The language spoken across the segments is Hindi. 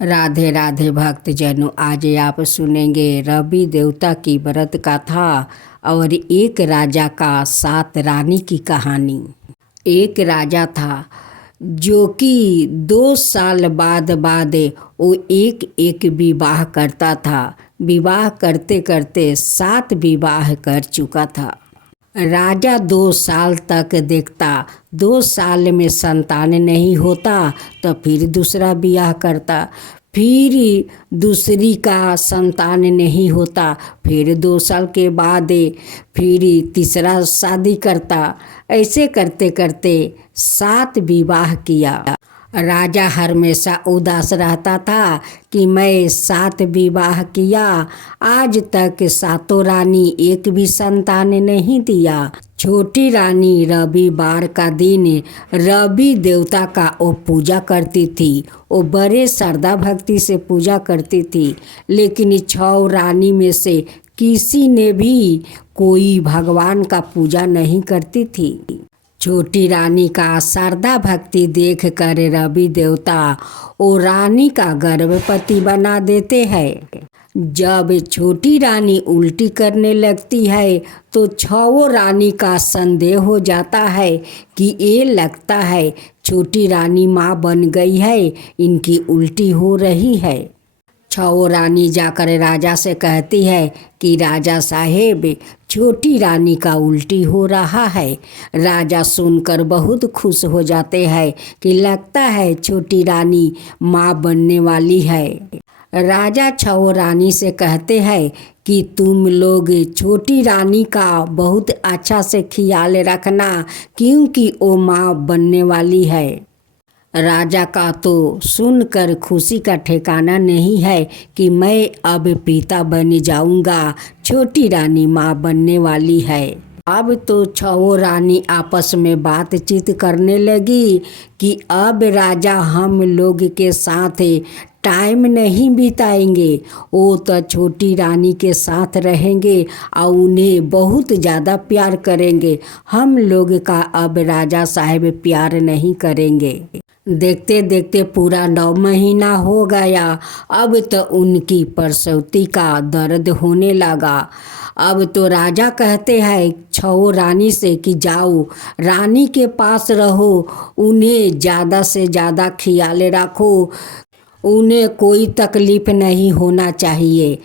राधे राधे भक्तजनों, आज आप सुनेंगे रवि देवता की व्रत कथा और एक राजा का 7 रानी की कहानी। एक राजा था जो कि 2 साल बाद वो एक विवाह करता था। विवाह करते करते 7 विवाह कर चुका था। राजा 2 साल तक देखता, 2 साल में संतान नहीं होता तो फिर दूसरा ब्याह करता, फिर दूसरी का संतान नहीं होता, फिर 2 साल के बाद फिर तीसरा शादी करता। ऐसे करते करते 7 विवाह किया। राजा हमेशा उदास रहता था कि मैं 7 विवाह किया, आज तक 7 रानी एक भी संतान नहीं दिया। छोटी रानी रविवार का दिन रवि देवता का वो पूजा करती थी। वो बड़े श्रद्धा भक्ति से पूजा करती थी, लेकिन 6 रानी में से किसी ने भी कोई भगवान का पूजा नहीं करती थी। छोटी रानी का श्रद्धा भक्ति देख कर रवि देवता वो रानी का गर्भवती बना देते हैं। जब छोटी रानी उल्टी करने लगती है तो 6 रानी का संदेह हो जाता है कि ये लगता है छोटी रानी माँ बन गई है, इनकी उल्टी हो रही है। 6 रानी जाकर राजा से कहती है कि राजा साहेब, छोटी रानी का उल्टी हो रहा है। राजा सुनकर बहुत खुश हो जाते हैं कि लगता है छोटी रानी माँ बनने वाली है। राजा 6 रानी से कहते हैं कि तुम लोग छोटी रानी का बहुत अच्छा से ख्याल रखना, क्योंकि वो माँ बनने वाली है। राजा का तो सुनकर खुशी का ठिकाना नहीं है कि मैं अब पिता बन जाऊंगा, छोटी रानी माँ बनने वाली है। अब तो 6 रानी आपस में बातचीत करने लगी कि अब राजा हम लोग के साथ टाइम नहीं बिताएंगे, वो तो छोटी रानी के साथ रहेंगे और उन्हें बहुत ज़्यादा प्यार करेंगे। हम लोग का अब राजा साहब प्यार नहीं करेंगे। देखते देखते पूरा 9 महीना हो गया। अब तो उनकी प्रसूति का दर्द होने लगा। अब तो राजा कहते हैं 6 रानी से कि जाओ रानी के पास रहो, उन्हें ज़्यादा से ज़्यादा ख्याल रखो, उन्हें कोई तकलीफ़ नहीं होना चाहिए।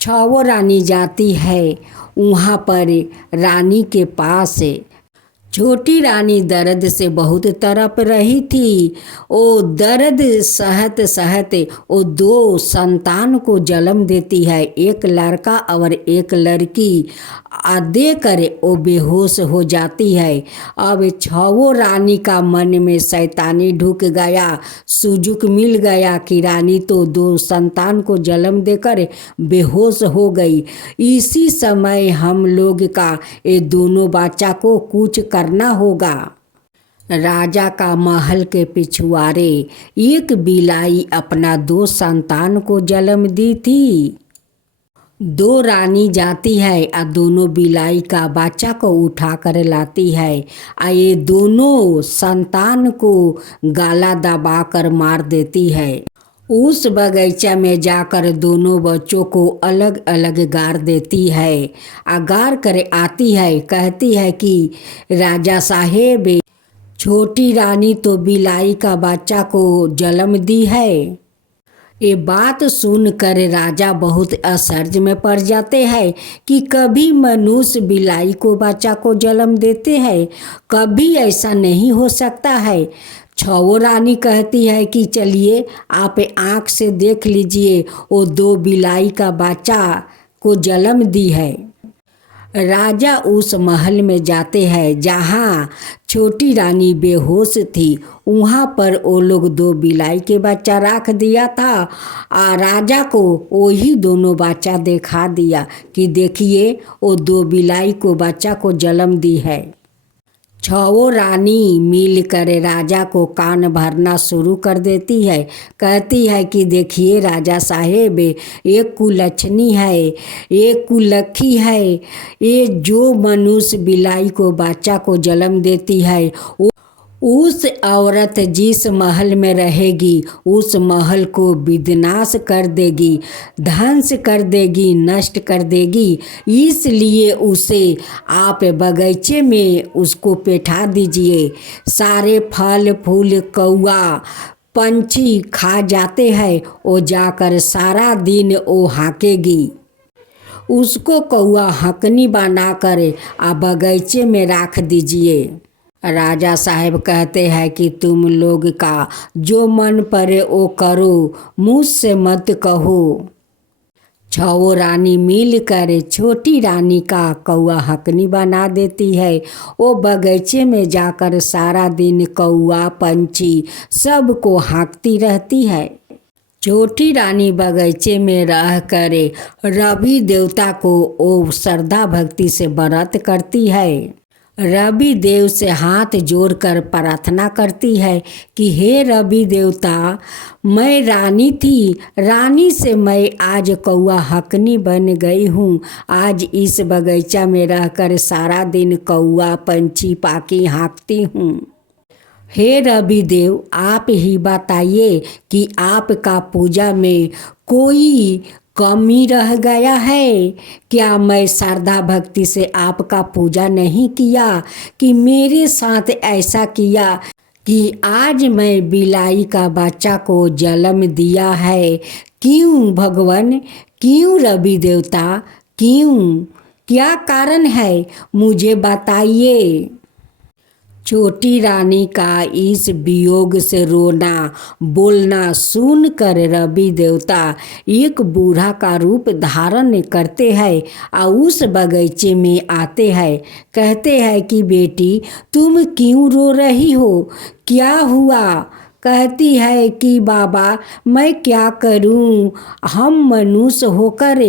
6 रानी जाती है वहाँ पर रानी के पास। छोटी रानी दर्द से बहुत तड़प रही थी। वो दर्द सहत सहत वो 2 संतान को जन्म देती है, एक लड़का और एक लड़की। दे कर वो बेहोश हो जाती है। अब 6 रानी का मन में शैतानी ढुक गया, सुजुक मिल गया कि रानी तो 2 संतान को जन्म देकर बेहोश हो गई। इसी समय हम लोग का ये दोनों बच्चा को कुछ करना होगा। राजा का महल के पिछुआरे एक बिलाई अपना 2 संतान को जन्म दी थी। 2 रानी जाती है और दोनों बिलाई का बच्चा को उठा कर लाती है और ये दोनों संतान को गला दबा कर मार देती है। उस बगीचा में जाकर दोनों बच्चों को अलग अलग गाड़ देती है। गाड़ कर आती है, कहती है कि राजा साहेब, छोटी रानी तो बिलाई का बच्चा को जन्म दी है। ये बात सुनकर राजा बहुत आश्चर्य में पड़ जाते हैं कि कभी मनुष्य बिलाई को बच्चा को जन्म देते हैं, कभी ऐसा नहीं हो सकता है। 6 रानी कहती है कि चलिए आप आँख से देख लीजिए, वो 2 बिलाई का बच्चा को जन्म दी है। राजा उस महल में जाते हैं जहाँ छोटी रानी बेहोश थी। वहाँ पर वो लोग 2 बिलाई के बच्चा रख दिया था और राजा को वही दोनों बच्चा दिखा दिया कि देखिए वो 2 बिलाई को बच्चा को जन्म दी है। 6 रानी मिलकर राजा को कान भरना शुरू कर देती है। कहती है कि देखिए राजा साहेब, एक कुलच्छनी है, एक कुलक्खी है, ये जो मनुष्य बिलाई को बच्चा को जन्म देती है उस औरत जिस महल में रहेगी उस महल को विनाश कर देगी, ध्वंस कर देगी, नष्ट कर देगी। इसलिए उसे आप बगीचे में उसको बैठा दीजिए। सारे फल फूल कौआ पंछी खा जाते हैं, वो जाकर सारा दिन वो हाँकेगी। उसको कौआ हकनी बनाकर आप बगीचे में रख दीजिए। राजा साहब कहते हैं कि तुम लोग का जो मन पड़े वो करो, मुझसे मत कहो। छो रानी मिलकर छोटी रानी का कौआ हकनी बना देती है। वो बगीचे में जाकर सारा दिन कौआ पंछी सबको हाँकती रहती है। छोटी रानी बगीचे में रह कर रवि देवता को वो श्रद्धा भक्ति से व्रत करती है। रवि देव से हाथ जोड़कर प्रार्थना करती है कि हे रवि देवता, मैं रानी थी, रानी से मैं आज कौआ हकनी बन गई हूँ। आज इस बगीचा में रहकर सारा दिन कौआ पंछी पाखी हाँकती हूँ। हे रवि देव, आप ही बताइए कि आपका पूजा में कोई कमी रह गया है क्या? मैं श्रद्धा भक्ति से आपका पूजा नहीं किया कि मेरे साथ ऐसा किया कि आज मैं बिलाई का बच्चा को जन्म दिया है? क्यों भगवान, क्यों रवि देवता, क्यों? क्या कारण है? मुझे बताइए। छोटी रानी का इस वियोग से रोना बोलना सुनकर रवि देवता एक बूढ़ा का रूप धारण करते हैं और उस बगीचे में आते हैं। कहते हैं कि बेटी, तुम क्यों रो रही हो, क्या हुआ? कहती है कि बाबा, मैं क्या करूं, हम मनुष्य होकर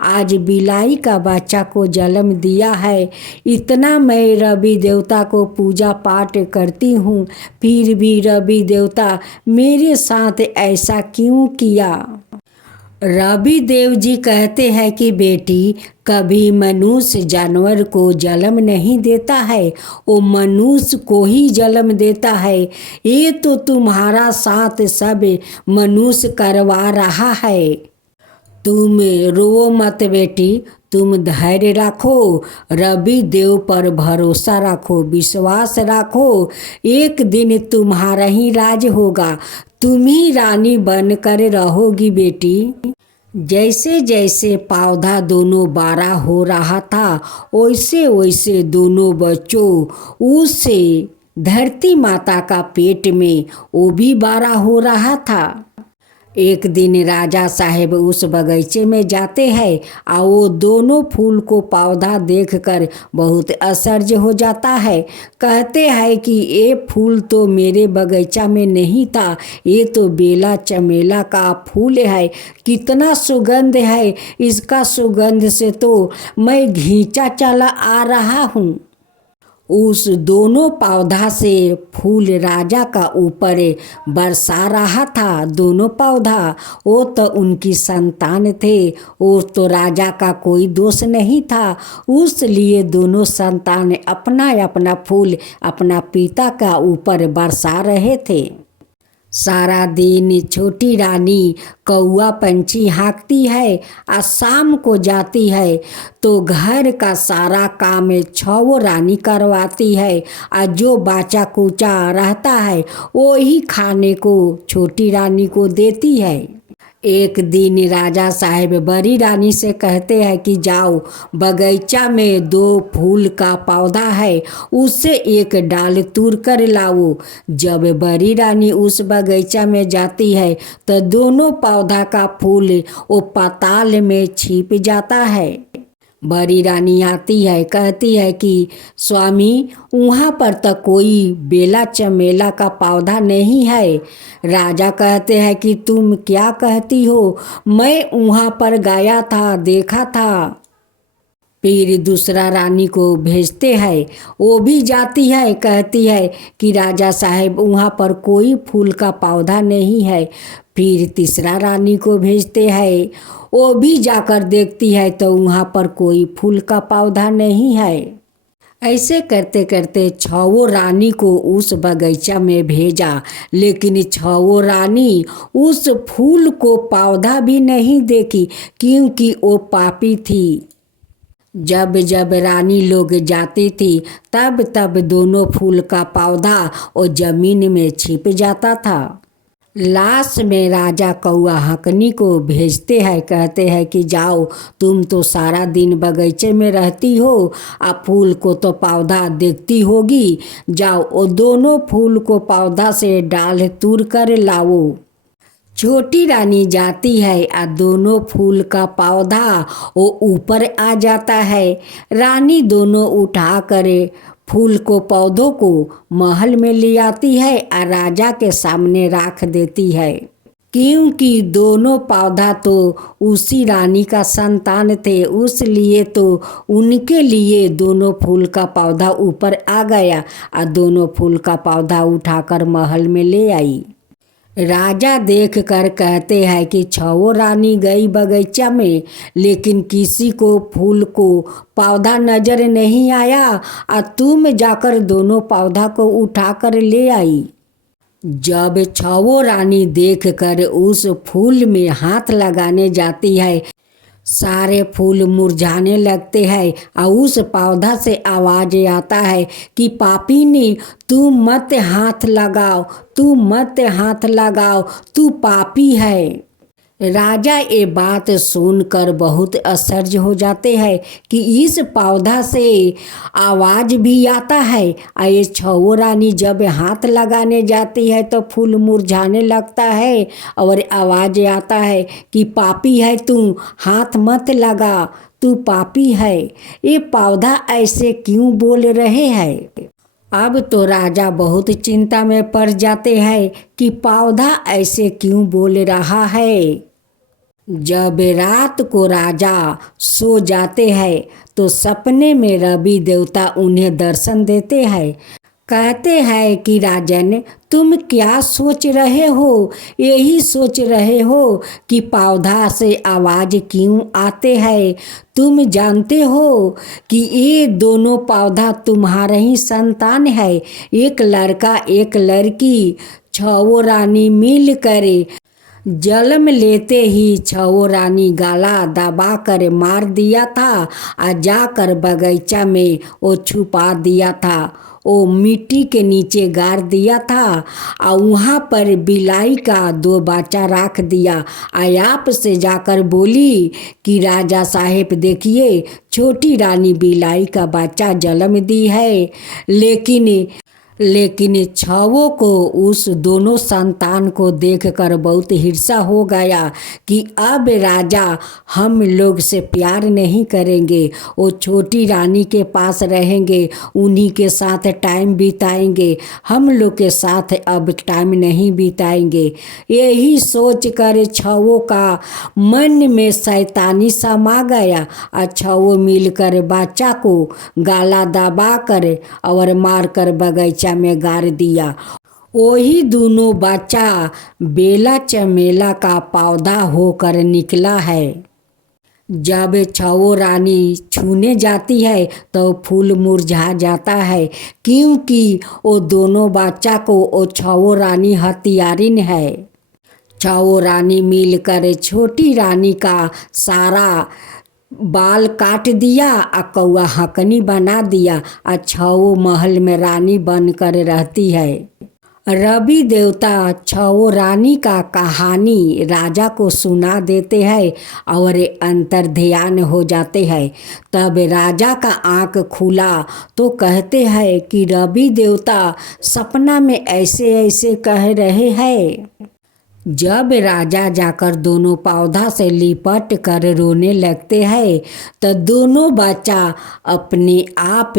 आज बिलाई का बच्चा को जन्म दिया है। इतना मैं रवि देवता को पूजा पाठ करती हूँ, फिर भी रवि देवता मेरे साथ ऐसा क्यों किया? रवि देव जी कहते हैं कि बेटी, कभी मनुष्य जानवर को जन्म नहीं देता है, वो मनुष्य को ही जन्म देता है। ये तो तुम्हारा साथ सब मनुष्य करवा रहा है। तुम रो मत बेटी, तुम धैर्य रखो, रवि देव पर भरोसा रखो, विश्वास रखो। एक दिन तुम्हारा ही राज होगा, तुम ही रानी बनकर रहोगी बेटी। जैसे जैसे पौधा दोनों बड़ा हो रहा था वैसे वैसे दोनों बच्चों उससे धरती माता का पेट में वो भी बड़ा हो रहा था। एक दिन राजा साहब उस बगीचे में जाते हैं और वो दोनों फूल को पौधा देखकर बहुत आश्चर्य हो जाता है। कहते हैं कि ये फूल तो मेरे बगीचा में नहीं था, ये तो बेला चमेला का फूल है। कितना सुगंध है, इसका सुगंध से तो मैं घींचा चला आ रहा हूँ। उस दोनों पौधा से फूल राजा का ऊपर बरसा रहा था। दोनों पौधा वो तो उनकी संतान थे, वो तो राजा का कोई दोष नहीं था। उसलिए दोनों संतान अपना अपना फूल अपना पिता का ऊपर बरसा रहे थे। सारा दिन छोटी रानी कौआ पंछी हाँकती है और शाम को जाती है तो घर का सारा काम छो रानी करवाती है और जो बाचा कुचा रहता है वो ही खाने को छोटी रानी को देती है। एक दिन राजा साहब बड़ी रानी से कहते हैं कि जाओ, बगीचा में 2 फूल का पौधा है, उससे एक डाल तोड़ कर लाओ। जब बड़ी रानी उस बगीचा में जाती है तो दोनों पौधा का फूल वो पाताल में छिप जाता है। बड़ी रानी आती है, कहती है कि स्वामी, वहाँ पर तो कोई बेला चमेला का पौधा नहीं है। राजा कहते हैं कि तुम क्या कहती हो, मैं वहाँ पर गया था, देखा था। फिर दूसरा रानी को भेजते हैं, वो भी जाती है, कहती है कि राजा साहब वहाँ पर कोई फूल का पौधा नहीं है। फिर तीसरा रानी को भेजते हैं, वो भी जाकर देखती है तो वहाँ पर कोई फूल का पौधा नहीं है। ऐसे करते करते छवो रानी को उस बगीचा में भेजा, लेकिन छवो रानी उस फूल को पौधा भी नहीं देखी, क्योंकि वो पापी थी। जब जब रानी लोग जाती थी तब तब दोनों फूल का पौधा वो जमीन में छिप जाता था। लास्ट में राजा कौआ हकनी को भेजते हैं, कहते हैं कि जाओ, तुम तो सारा दिन बगीचे में रहती हो, आप फूल को तो पौधा देखती होगी, जाओ वो दोनों फूल को पौधा से डाल तोड़ कर लाओ। छोटी रानी जाती है और दोनों फूल का पौधा वो ऊपर आ जाता है। रानी दोनों उठा कर फूल को पौधों को महल में ले आती है और राजा के सामने रख देती है, क्योंकि दोनों पौधा तो उसी रानी का संतान थे, उसलिए तो उनके लिए दोनों फूल का पौधा ऊपर आ गया और दोनों फूल का पौधा उठाकर महल में ले आई। राजा देख कर कहते हैं कि छवो रानी गई बगीचा में, लेकिन किसी को फूल को पौधा नजर नहीं आया और तुम जाकर दोनों पौधा को उठाकर ले आई। जब छवो रानी देख कर उस फूल में हाथ लगाने जाती है, सारे फूल मुरझाने लगते हैं और उस पौधा से आवाज आता है कि पापीनी, तू मत हाथ लगाओ, तू मत हाथ लगाओ, तू पापी है। राजा ये बात सुनकर बहुत आश्चर्य हो जाते हैं कि इस पौधा से आवाज़ भी आता है। और ये छवो रानी जब हाथ लगाने जाती है तो फूल मुरझाने लगता है और आवाज़ आता है कि पापी है तू, हाथ मत लगा, तू पापी है। ये पौधा ऐसे क्यों बोल रहे हैं? अब तो राजा बहुत चिंता में पड़ जाते हैं कि पौधा ऐसे क्यों बोल रहा है। जब रात को राजा सो जाते हैं तो सपने में रवि देवता उन्हें दर्शन देते हैं। कहते हैं कि राजन, तुम क्या सोच रहे हो? यही सोच रहे हो कि पौधा से आवाज़ क्यों आते हैं? तुम जानते हो कि ये दोनों पौधा तुम्हारे ही संतान है, एक लड़का एक लड़की। छवो रानी मिल कर जन्म लेते ही छवो रानी गाला दबा कर मार दिया था और जाकर बगीचा में वो छुपा दिया था, वो मिट्टी के नीचे गाड़ दिया था और वहाँ पर बिलाई का 2 बच्चा रख दिया। आप से जाकर बोली कि राजा साहेब देखिए, छोटी रानी बिलाई का बच्चा जन्म दी है। लेकिन छवो को उस दोनों संतान को देखकर बहुत ईर्ष्या हो गया कि अब राजा हम लोग से प्यार नहीं करेंगे, वो छोटी रानी के पास रहेंगे, उन्हीं के साथ टाइम बिताएंगे, हम लोग के साथ अब टाइम नहीं बिताएंगे। यही सोच कर छवो का मन में शैतानी समा गया और छवो मिलकर बच्चा को गाला दबा कर और मार कर बगीचा में गाड़ दिया। वही दोनों बच्चा बेला चमेला का पौधा होकर निकला है। जब छवो रानी छूने जाती है तो फूल मुरझा जाता है, क्योंकि वो दोनों बच्चा को वो छवो रानी हथियारिन है। छवो रानी मिलकर छोटी रानी का सारा बाल काट दिया और कौआ हकनी बना दिया और छवो महल में रानी बनकर रहती है। रवि देवता छवो रानी का कहानी राजा को सुना देते हैं और अंतर ध्यान हो जाते हैं। तब राजा का आँख खुला तो कहते हैं कि रवि देवता सपना में ऐसे ऐसे कह रहे हैं। जब राजा जाकर दोनों पौधा से लिपट कर रोने लगते हैं तो दोनों बच्चा अपने आप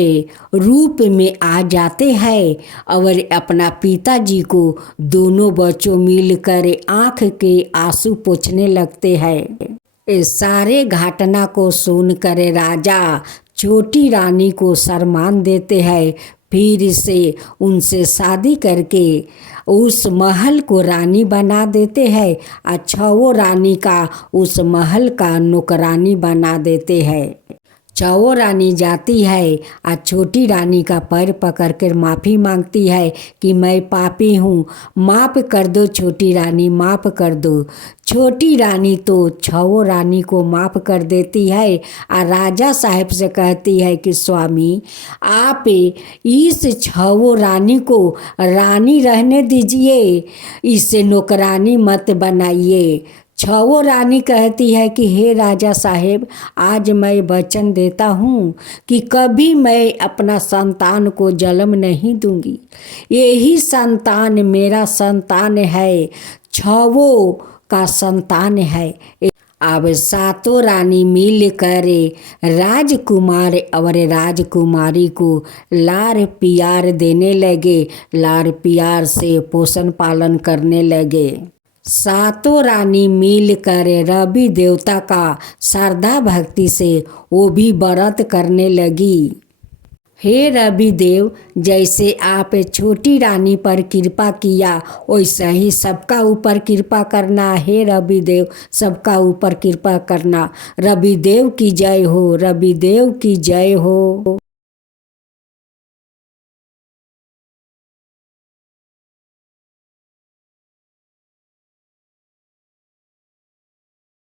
रूप में आ जाते हैं और अपना पिताजी को दोनों बच्चों मिलकर आँख के आंसू पोंछने लगते हैं। इस सारे घटना को सुनकर राजा छोटी रानी को सम्मान देते हैं, फिर से उनसे शादी करके उस महल को रानी बना देते हैं और छवो रानी का उस महल का नौकरानी बना देते हैं। छहो रानी जाती है और छोटी रानी का पैर पकड़कर माफ़ी मांगती है कि मैं पापी हूँ, माफ़ कर दो छोटी रानी, माफ़ कर दो। छोटी रानी तो छहो रानी को माफ़ कर देती है और राजा साहब से कहती है कि स्वामी, आप इस छहो रानी को रानी रहने दीजिए, इसे नौकरानी मत बनाइए। छहो रानी कहती है कि हे राजा साहेब, आज मैं वचन देता हूँ कि कभी मैं अपना संतान को जन्म नहीं दूंगी, यही संतान मेरा संतान है, छहो का संतान है। अब सातों रानी मिल कर राजकुमार और राजकुमारी को लार प्यार देने लगे, लार प्यार से पोषण पालन करने लगे। सातों रानी मिलकर रवि देवता का श्रद्धा भक्ति से वो भी व्रत करने लगी। हे रवि देव, जैसे आप छोटी रानी पर कृपा किया वैसा ही सबका ऊपर कृपा करना। हे रवि देव, सबका ऊपर कृपा करना। रवि देव की जय हो, रवि देव की जय हो।